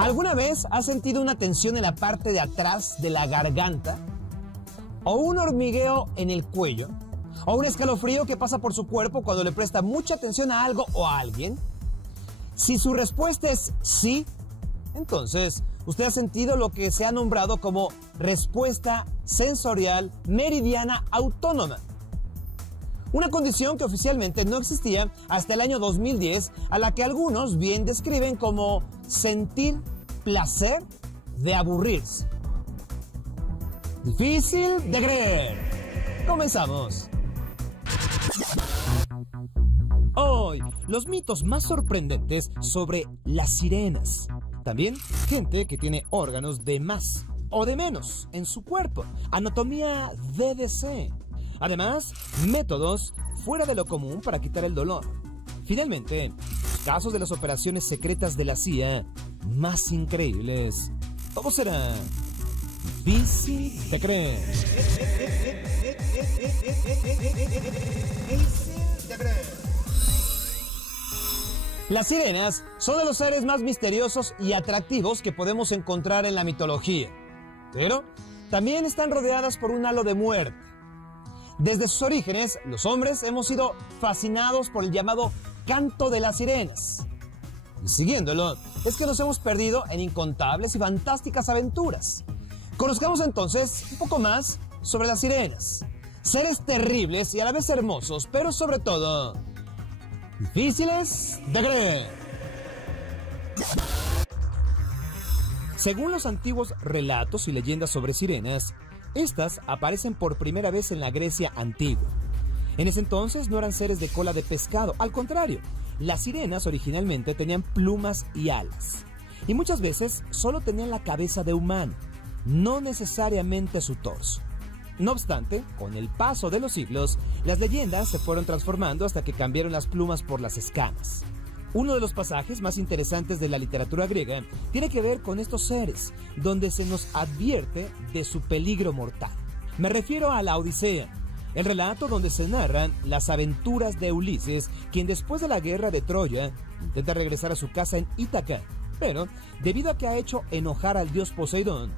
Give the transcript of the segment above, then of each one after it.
¿Alguna vez has sentido una tensión en la parte de atrás de la garganta? ¿O un hormigueo en el cuello? ¿O un escalofrío que pasa por su cuerpo cuando le presta mucha atención a algo o a alguien? Si su respuesta es sí, entonces usted ha sentido lo que se ha nombrado como respuesta sensorial meridiana autónoma. Una condición que oficialmente no existía hasta el año 2010, a la que algunos bien describen como sentir placer de aburrirse. Difícil de creer. Comenzamos. Hoy, los mitos más sorprendentes sobre las sirenas. También gente que tiene órganos de más o de menos en su cuerpo. Anatomía DDC. Además, métodos fuera de lo común para quitar el dolor. Finalmente, casos de las operaciones secretas de la CIA más increíbles. Todo será difícil de creer. Las sirenas son de los seres más misteriosos y atractivos que podemos encontrar en la mitología. Pero también están rodeadas por un halo de muerte. Desde sus orígenes, los hombres hemos sido fascinados por el llamado canto de las sirenas. Y siguiéndolo, es que nos hemos perdido en incontables y fantásticas aventuras. Conozcamos entonces un poco más sobre las sirenas. Seres terribles y a la vez hermosos, pero sobre todo, difíciles de creer. Según los antiguos relatos y leyendas sobre sirenas, estas aparecen por primera vez en la Grecia antigua. En ese entonces no eran seres de cola de pescado, al contrario, las sirenas originalmente tenían plumas y alas. Y muchas veces solo tenían la cabeza de humano, no necesariamente su torso. No obstante, con el paso de los siglos, las leyendas se fueron transformando hasta que cambiaron las plumas por las escamas. Uno de los pasajes más interesantes de la literatura griega tiene que ver con estos seres, donde se nos advierte de su peligro mortal. Me refiero a la Odisea, el relato donde se narran las aventuras de Ulises, quien después de la guerra de Troya intenta regresar a su casa en Ítaca, pero debido a que ha hecho enojar al dios Poseidón,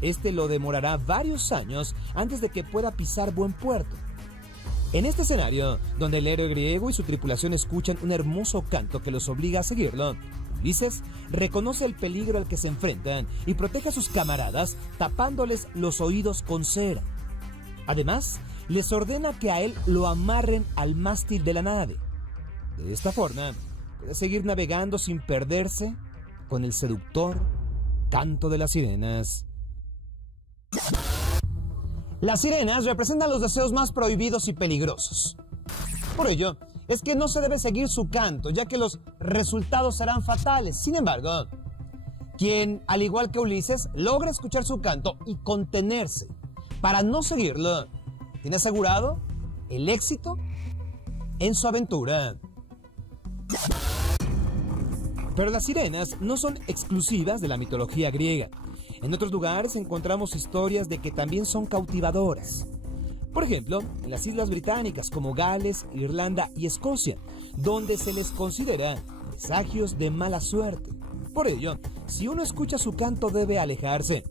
este lo demorará varios años antes de que pueda pisar buen puerto. En este escenario, donde el héroe griego y su tripulación escuchan un hermoso canto que los obliga a seguirlo, Ulises reconoce el peligro al que se enfrentan y protege a sus camaradas tapándoles los oídos con cera. Además, les ordena que a él lo amarren al mástil de la nave. De esta forma, puede seguir navegando sin perderse con el seductor canto de las sirenas. Las sirenas representan los deseos más prohibidos y peligrosos. Por ello, es que no se debe seguir su canto, ya que los resultados serán fatales. Sin embargo, quien, al igual que Ulises, logra escuchar su canto y contenerse para no seguirlo, tiene asegurado el éxito en su aventura. Pero las sirenas no son exclusivas de la mitología griega. En otros lugares encontramos historias de que también son cautivadoras. Por ejemplo, en las Islas Británicas como Gales, Irlanda y Escocia, donde se les considera presagios de mala suerte. Por ello, si uno escucha su canto debe alejarse.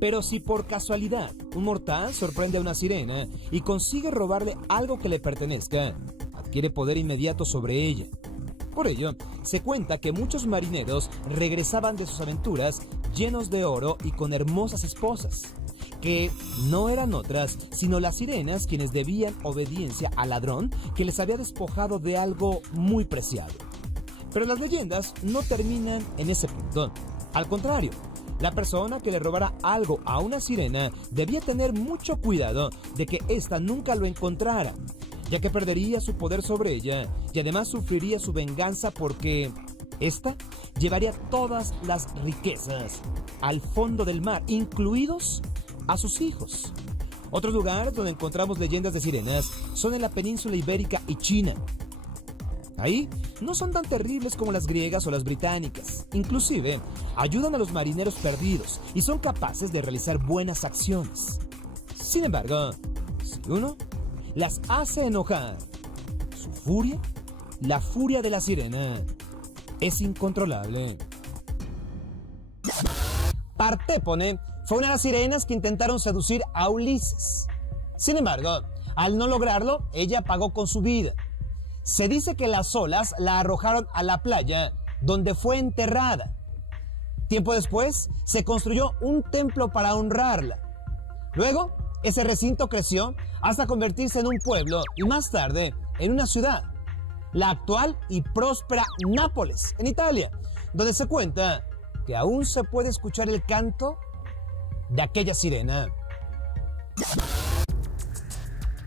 Pero si por casualidad un mortal sorprende a una sirena y consigue robarle algo que le pertenezca, adquiere poder inmediato sobre ella. Por ello, se cuenta que muchos marineros regresaban de sus aventuras llenos de oro y con hermosas esposas, que no eran otras sino las sirenas, quienes debían obediencia al ladrón que les había despojado de algo muy preciado. Pero las leyendas no terminan en ese punto. Al contrario, la persona que le robara algo a una sirena debía tener mucho cuidado de que ésta nunca lo encontrara, ya que perdería su poder sobre ella y además sufriría su venganza porque ésta llevaría todas las riquezas al fondo del mar, incluidos a sus hijos. Otros lugares donde encontramos leyendas de sirenas son en la península ibérica y China. Ahí no son tan terribles como las griegas o las británicas. Inclusive, ayudan a los marineros perdidos y son capaces de realizar buenas acciones. Sin embargo, si uno las hace enojar, su furia, la furia de la sirena, es incontrolable. Partépone fue una de las sirenas que intentaron seducir a Ulises. Sin embargo, al no lograrlo, ella pagó con su vida. Se dice que las olas la arrojaron a la playa, donde fue enterrada. Tiempo después, se construyó un templo para honrarla. Luego, ese recinto creció hasta convertirse en un pueblo y más tarde en una ciudad, la actual y próspera Nápoles, en Italia, donde se cuenta que aún se puede escuchar el canto de aquella sirena.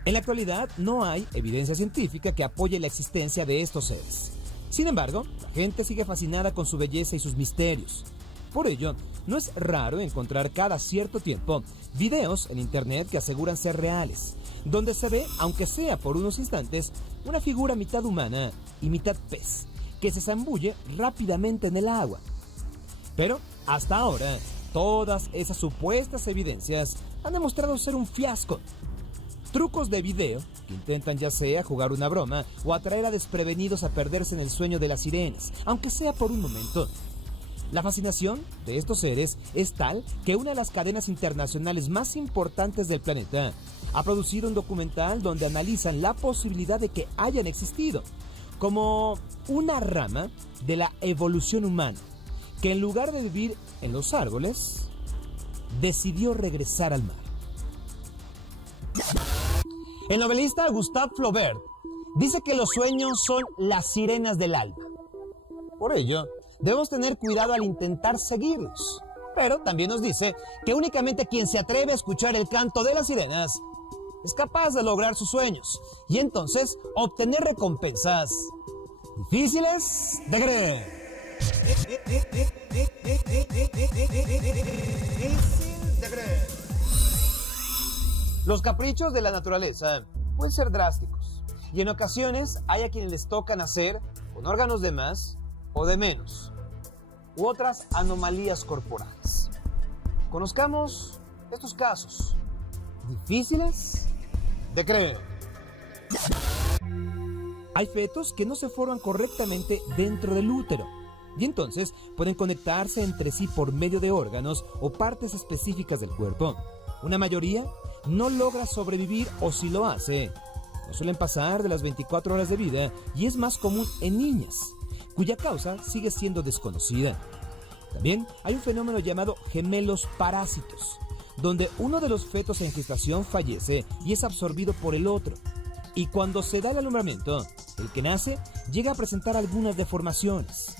En la actualidad no hay evidencia científica que apoye la existencia de estos seres. Sin embargo, la gente sigue fascinada con su belleza y sus misterios. Por ello, no es raro encontrar cada cierto tiempo videos en internet que aseguran ser reales, donde se ve, aunque sea por unos instantes, una figura mitad humana y mitad pez, que se zambulle rápidamente en el agua. Pero, hasta ahora, todas esas supuestas evidencias han demostrado ser un fiasco. Trucos de video que intentan ya sea jugar una broma o atraer a desprevenidos a perderse en el sueño de las sirenas, aunque sea por un momento. La fascinación de estos seres es tal que una de las cadenas internacionales más importantes del planeta ha producido un documental donde analizan la posibilidad de que hayan existido, como una rama de la evolución humana, que en lugar de vivir en los árboles, decidió regresar al mar. El novelista Gustave Flaubert dice que los sueños son las sirenas del alma. Por ello, debemos tener cuidado al intentar seguirlos. Pero también nos dice que únicamente quien se atreve a escuchar el canto de las sirenas es capaz de lograr sus sueños y entonces obtener recompensas difíciles de creer. Los caprichos de la naturaleza pueden ser drásticos y en ocasiones hay a quienes les toca nacer con órganos de más o de menos u otras anomalías corporales. Conozcamos estos casos difíciles de creer. Hay fetos que no se forman correctamente dentro del útero y entonces pueden conectarse entre sí por medio de órganos o partes específicas del cuerpo. Una mayoría no logra sobrevivir o si lo hace, no suelen pasar de las 24 horas de vida y es más común en niñas, cuya causa sigue siendo desconocida. También hay un fenómeno llamado gemelos parásitos, donde uno de los fetos en gestación fallece y es absorbido por el otro. Y cuando se da el alumbramiento, el que nace llega a presentar algunas deformaciones.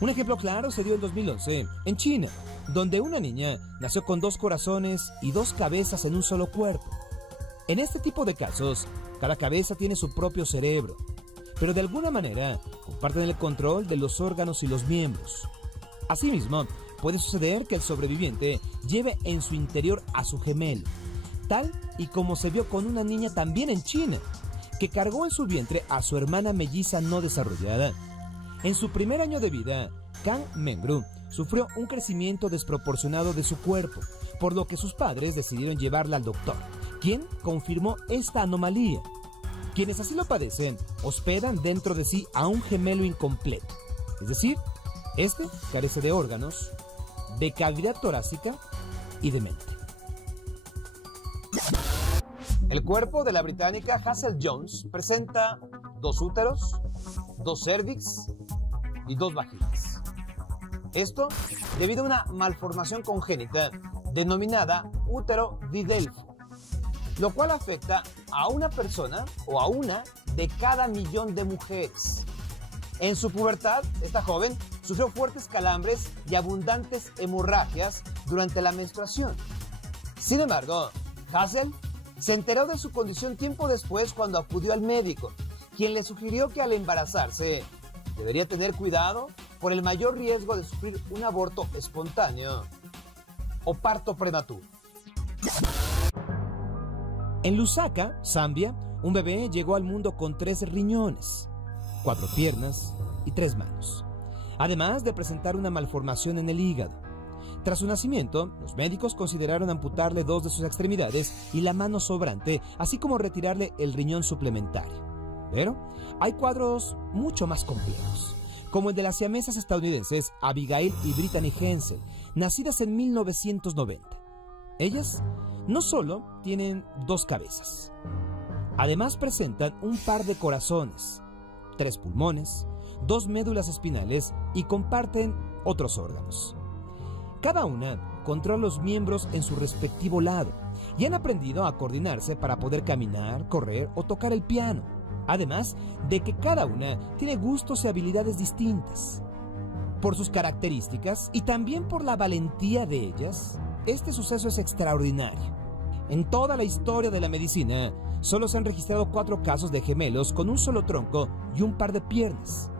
Un ejemplo claro se dio en 2011 en China, donde una niña nació con 2 corazones y 2 cabezas en un solo cuerpo. En este tipo de casos, cada cabeza tiene su propio cerebro, pero de alguna manera comparten el control de los órganos y los miembros. Asimismo, puede suceder que el sobreviviente lleve en su interior a su gemelo, tal y como se vio con una niña también en China, que cargó en su vientre a su hermana melliza no desarrollada. En su primer año de vida, Kang Mengru sufrió un crecimiento desproporcionado de su cuerpo, por lo que sus padres decidieron llevarla al doctor, quien confirmó esta anomalía. Quienes así lo padecen hospedan dentro de sí a un gemelo incompleto, es decir, este carece de órganos, de cavidad torácica y de mente. El cuerpo de la británica Hazel Jones presenta 2 úteros, 2 cérvix y 2 vaginas. Esto debido a una malformación congénita denominada útero didelfo, lo cual afecta a una persona o a una de cada 1.000.000 de mujeres. En su pubertad, esta joven sufrió fuertes calambres y abundantes hemorragias durante la menstruación. Sin embargo, Hazel se enteró de su condición tiempo después cuando acudió al médico, quien le sugirió que al embarazarse debería tener cuidado por el mayor riesgo de sufrir un aborto espontáneo o parto prematuro. En Lusaka, Zambia, un bebé llegó al mundo con 3 riñones, 4 piernas y 3 manos, además de presentar una malformación en el hígado. Tras su nacimiento, los médicos consideraron amputarle 2 de sus extremidades y la mano sobrante, así como retirarle el riñón suplementario. Pero hay cuadros mucho más complejos, como el de las siamesas estadounidenses Abigail y Brittany Hensel, nacidas en 1990. Ellas no solo tienen dos cabezas, además presentan un par de corazones, 3 pulmones, 2 médulas espinales y comparten otros órganos. Cada una controla los miembros en su respectivo lado y han aprendido a coordinarse para poder caminar, correr o tocar el piano, además de que cada una tiene gustos y habilidades distintas. Por sus características y también por la valentía de ellas, este suceso es extraordinario. En toda la historia de la medicina, solo se han registrado 4 casos de gemelos con un solo tronco y un par de piernas.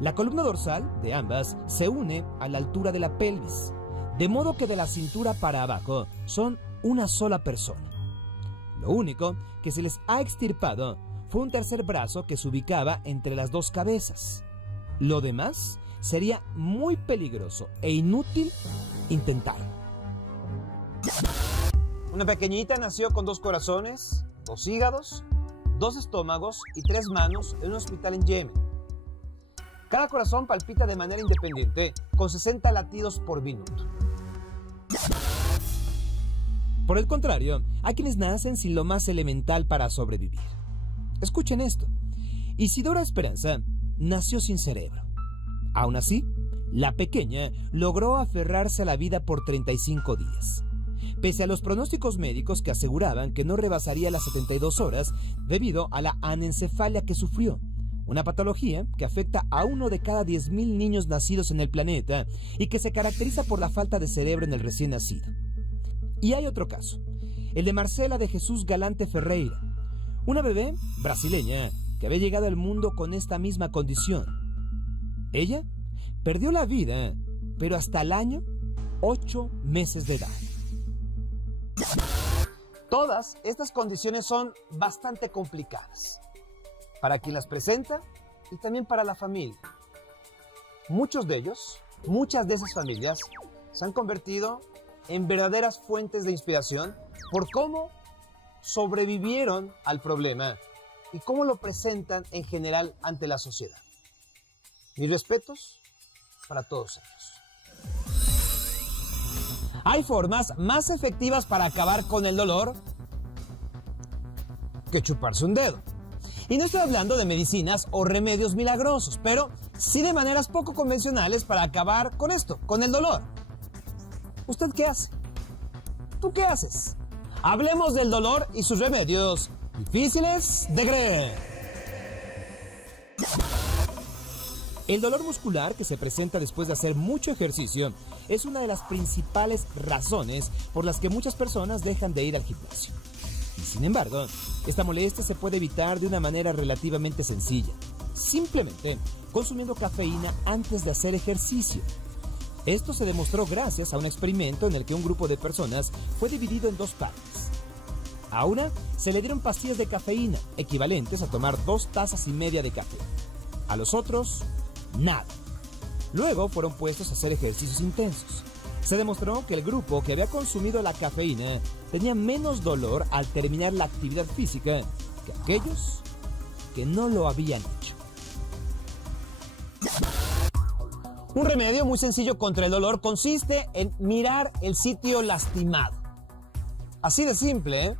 La columna dorsal de ambas se une a la altura de la pelvis, de modo que de la cintura para abajo son una sola persona. Lo único que se les ha extirpado fue un tercer brazo que se ubicaba entre las 2 cabezas. Lo demás sería muy peligroso e inútil intentarlo. Una pequeñita nació con 2 corazones, 2 hígados, 2 estómagos y 3 manos en un hospital en Yemen. Cada corazón palpita de manera independiente, con 60 latidos por minuto. Por el contrario, hay quienes nacen sin lo más elemental para sobrevivir. Escuchen esto. Isidora Esperanza nació sin cerebro. Aún así, la pequeña logró aferrarse a la vida por 35 días. Pese a los pronósticos médicos que aseguraban que no rebasaría las 72 horas debido a la anencefalia que sufrió, una patología que afecta a 1 de cada 10.000 niños nacidos en el planeta y que se caracteriza por la falta de cerebro en el recién nacido. Y hay otro caso, el de Marcela de Jesús Galante Ferreira, una bebé brasileña que había llegado al mundo con esta misma condición. Ella perdió la vida, pero hasta el año 8 meses de edad. Todas estas condiciones son bastante complicadas para quien las presenta y también para la familia. Muchas de esas familias se han convertido en verdaderas fuentes de inspiración por cómo sobrevivieron al problema y cómo lo presentan en general ante la sociedad. Mis respetos para todos ellos. Hay formas más efectivas para acabar con el dolor que chuparse un dedo. Y no estoy hablando de medicinas o remedios milagrosos, pero sí de maneras poco convencionales para acabar con esto, con el dolor. ¿Usted qué hace? ¿Tú qué haces? Hablemos del dolor y sus remedios difíciles de creer. El dolor muscular que se presenta después de hacer mucho ejercicio es una de las principales razones por las que muchas personas dejan de ir al gimnasio. Y sin embargo, esta molestia se puede evitar de una manera relativamente sencilla, simplemente consumiendo cafeína antes de hacer ejercicio. Esto se demostró gracias a un experimento en el que un grupo de personas fue dividido en 2 partes. A una se le dieron pastillas de cafeína, equivalentes a tomar 2,5 tazas de café. A los otros, nada. Luego fueron puestos a hacer ejercicios intensos. Se demostró que el grupo que había consumido la cafeína tenía menos dolor al terminar la actividad física que aquellos que no lo habían hecho. Un remedio muy sencillo contra el dolor consiste en mirar el sitio lastimado. Así de simple, ¿eh?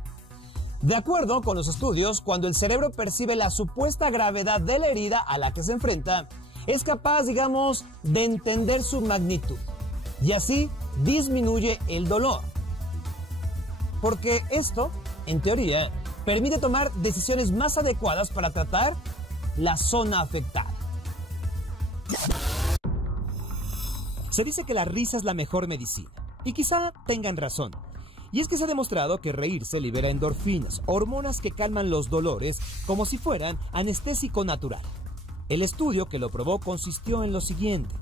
De acuerdo con los estudios, cuando el cerebro percibe la supuesta gravedad de la herida a la que se enfrenta, es capaz, de entender su magnitud y así disminuye el dolor. Porque esto, en teoría, permite tomar decisiones más adecuadas para tratar la zona afectada. Se dice que la risa es la mejor medicina, y quizá tengan razón. Y es que se ha demostrado que reírse libera endorfinas, hormonas que calman los dolores como si fueran anestésico natural. El estudio que lo probó consistió en lo siguiente.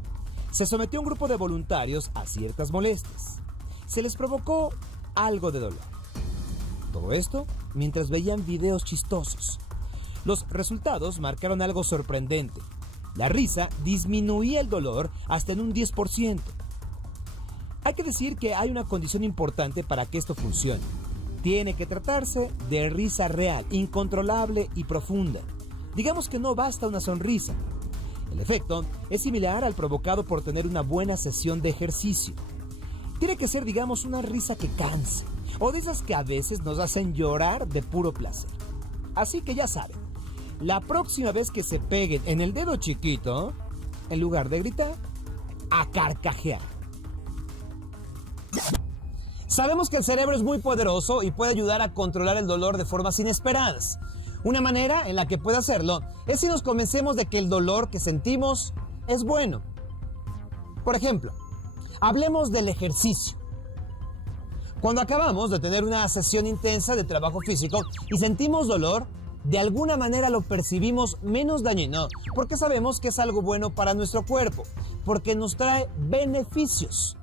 Se sometió a un grupo de voluntarios a ciertas molestias. Se les provocó algo de dolor. Todo esto mientras veían videos chistosos. Los resultados marcaron algo sorprendente. La risa disminuía el dolor hasta en un 10%. Hay que decir que hay una condición importante para que esto funcione. Tiene que tratarse de risa real, incontrolable y profunda. Digamos que no basta una sonrisa. El efecto es similar al provocado por tener una buena sesión de ejercicio. Tiene que ser, digamos, una risa que canse, o de esas que a veces nos hacen llorar de puro placer. Así que ya saben, la próxima vez que se peguen en el dedo chiquito, en lugar de gritar, a carcajear. Sabemos que el cerebro es muy poderoso y puede ayudar a controlar el dolor de formas inesperadas. Una manera en la que puede hacerlo es si nos convencemos de que el dolor que sentimos es bueno. Por ejemplo, hablemos del ejercicio. Cuando acabamos de tener una sesión intensa de trabajo físico y sentimos dolor, de alguna manera lo percibimos menos dañino porque sabemos que es algo bueno para nuestro cuerpo, porque nos trae beneficios.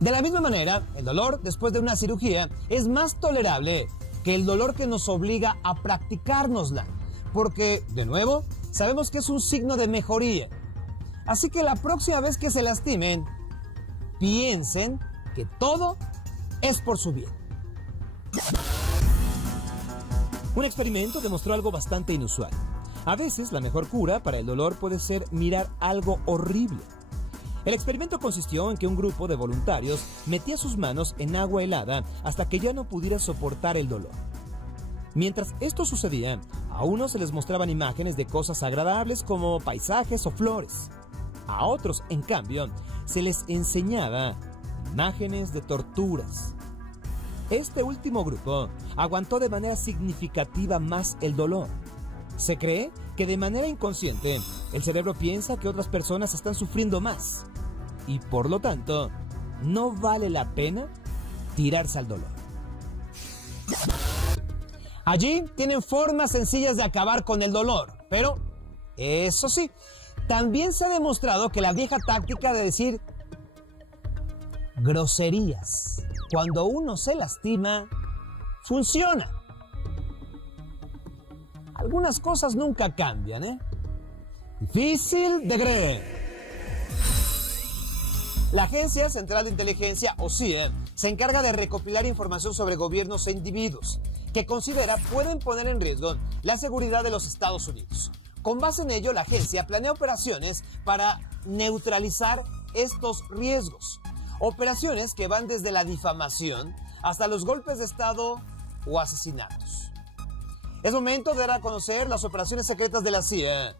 De la misma manera, el dolor después de una cirugía es más tolerable que el dolor que nos obliga a practicárnosla, porque, de nuevo, sabemos que es un signo de mejoría. Así que la próxima vez que se lastimen, piensen que todo es por su bien. Un experimento demostró algo bastante inusual. A veces la mejor cura para el dolor puede ser mirar algo horrible. El experimento consistió en que un grupo de voluntarios metía sus manos en agua helada hasta que ya no pudiera soportar el dolor. Mientras esto sucedía, a unos se les mostraban imágenes de cosas agradables como paisajes o flores. A otros, en cambio, se les enseñaba imágenes de torturas. Este último grupo aguantó de manera significativa más el dolor. Se cree que de manera inconsciente el cerebro piensa que otras personas están sufriendo más y por lo tanto no vale la pena tirarse al dolor. Allí tienen formas sencillas de acabar con el dolor, pero eso sí, también se ha demostrado que la vieja táctica de decir groserías cuando uno se lastima funciona. Algunas cosas nunca cambian, ¿eh? Difícil de creer. La Agencia Central de Inteligencia, o CIA, se encarga de recopilar información sobre gobiernos e individuos que considera pueden poner en riesgo la seguridad de los Estados Unidos. Con base en ello, la agencia planea operaciones para neutralizar estos riesgos. Operaciones que van desde la difamación hasta los golpes de Estado o asesinatos. Es momento de dar a conocer las operaciones secretas de la CIA,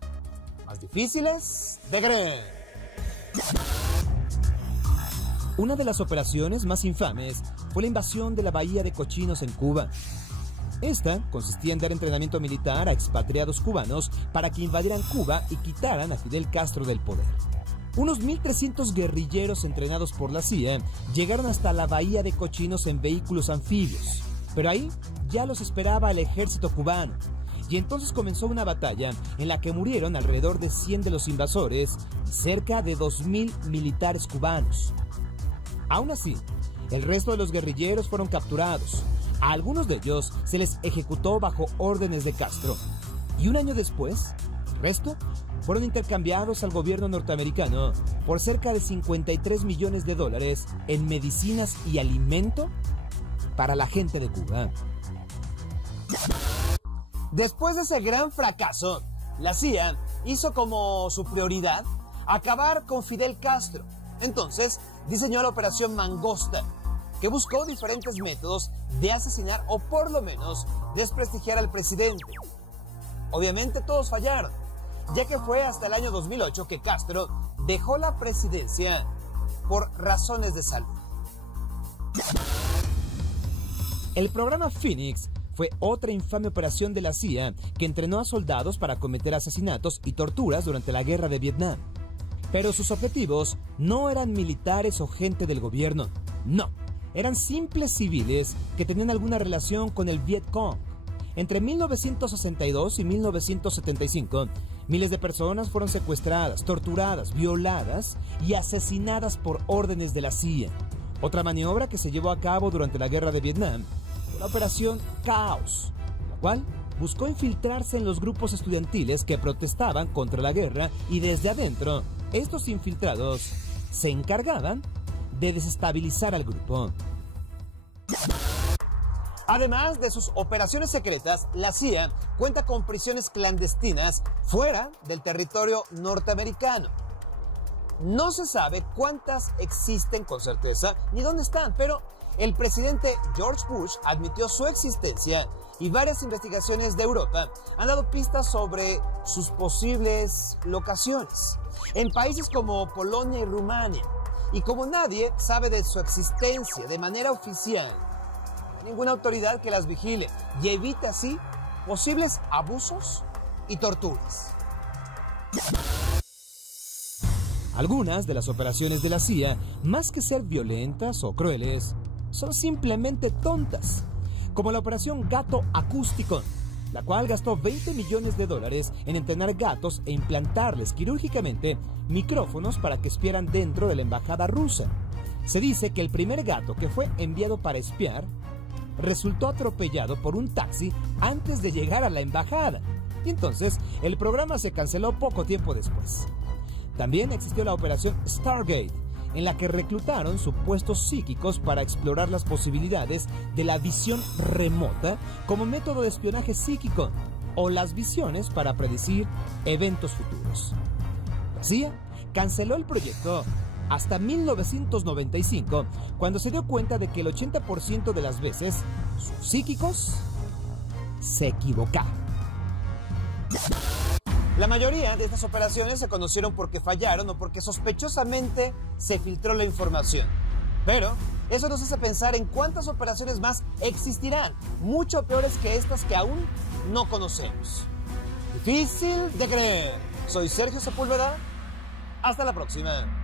más difíciles de creer. Una de las operaciones más infames fue la invasión de la Bahía de Cochinos en Cuba. Esta consistía en dar entrenamiento militar a expatriados cubanos para que invadieran Cuba y quitaran a Fidel Castro del poder. Unos 1.300 guerrilleros entrenados por la CIA llegaron hasta la Bahía de Cochinos en vehículos anfibios. Pero ahí ya los esperaba el ejército cubano, y entonces comenzó una batalla en la que murieron alrededor de 100 de los invasores y cerca de 2.000 militares cubanos. Aún así, el resto de los guerrilleros fueron capturados. A algunos de ellos se les ejecutó bajo órdenes de Castro, y un año después, el resto fueron intercambiados al gobierno norteamericano por cerca de $53 millones en medicinas y alimento para la gente de Cuba. Después de ese gran fracaso, la CIA hizo como su prioridad acabar con Fidel Castro. Entonces diseñó la Operación Mangosta, que buscó diferentes métodos de asesinar o por lo menos desprestigiar al presidente. Obviamente todos fallaron, ya que fue hasta el año 2008 que Castro dejó la presidencia por razones de salud. El programa Phoenix fue otra infame operación de la CIA que entrenó a soldados para cometer asesinatos y torturas durante la guerra de Vietnam. Pero sus objetivos no eran militares o gente del gobierno, no, eran simples civiles que tenían alguna relación con el Vietcong. Entre 1962 y 1975, miles de personas fueron secuestradas, torturadas, violadas y asesinadas por órdenes de la CIA. Otra maniobra que se llevó a cabo durante la guerra de Vietnam fue la Operación Caos, la cual buscó infiltrarse en los grupos estudiantiles que protestaban contra la guerra y desde adentro, estos infiltrados se encargaban de desestabilizar al grupo. Además de sus operaciones secretas, la CIA cuenta con prisiones clandestinas fuera del territorio norteamericano. No se sabe cuántas existen con certeza ni dónde están, pero el presidente George Bush admitió su existencia y varias investigaciones de Europa han dado pistas sobre sus posibles locaciones en países como Polonia y Rumania. Y como nadie sabe de su existencia de manera oficial, ninguna autoridad que las vigile y evite así posibles abusos y torturas. Algunas de las operaciones de la CIA, más que ser violentas o crueles, son simplemente tontas, como la operación Gato Acústico, la cual gastó $20 millones en entrenar gatos e implantarles quirúrgicamente micrófonos para que espiaran dentro de la embajada rusa. Se dice que el primer gato que fue enviado para espiar resultó atropellado por un taxi antes de llegar a la embajada, y entonces el programa se canceló poco tiempo después. También existió la operación Stargate, en la que reclutaron supuestos psíquicos para explorar las posibilidades de la visión remota como método de espionaje psíquico o las visiones para predecir eventos futuros. La CIA canceló el proyecto hasta 1995, cuando se dio cuenta de que el 80% de las veces sus psíquicos se equivocaban. La mayoría de estas operaciones se conocieron porque fallaron o porque sospechosamente se filtró la información. Pero eso nos hace pensar en cuántas operaciones más existirán, mucho peores que estas que aún no conocemos. Difícil de creer. Soy Sergio Sepúlveda. Hasta la próxima.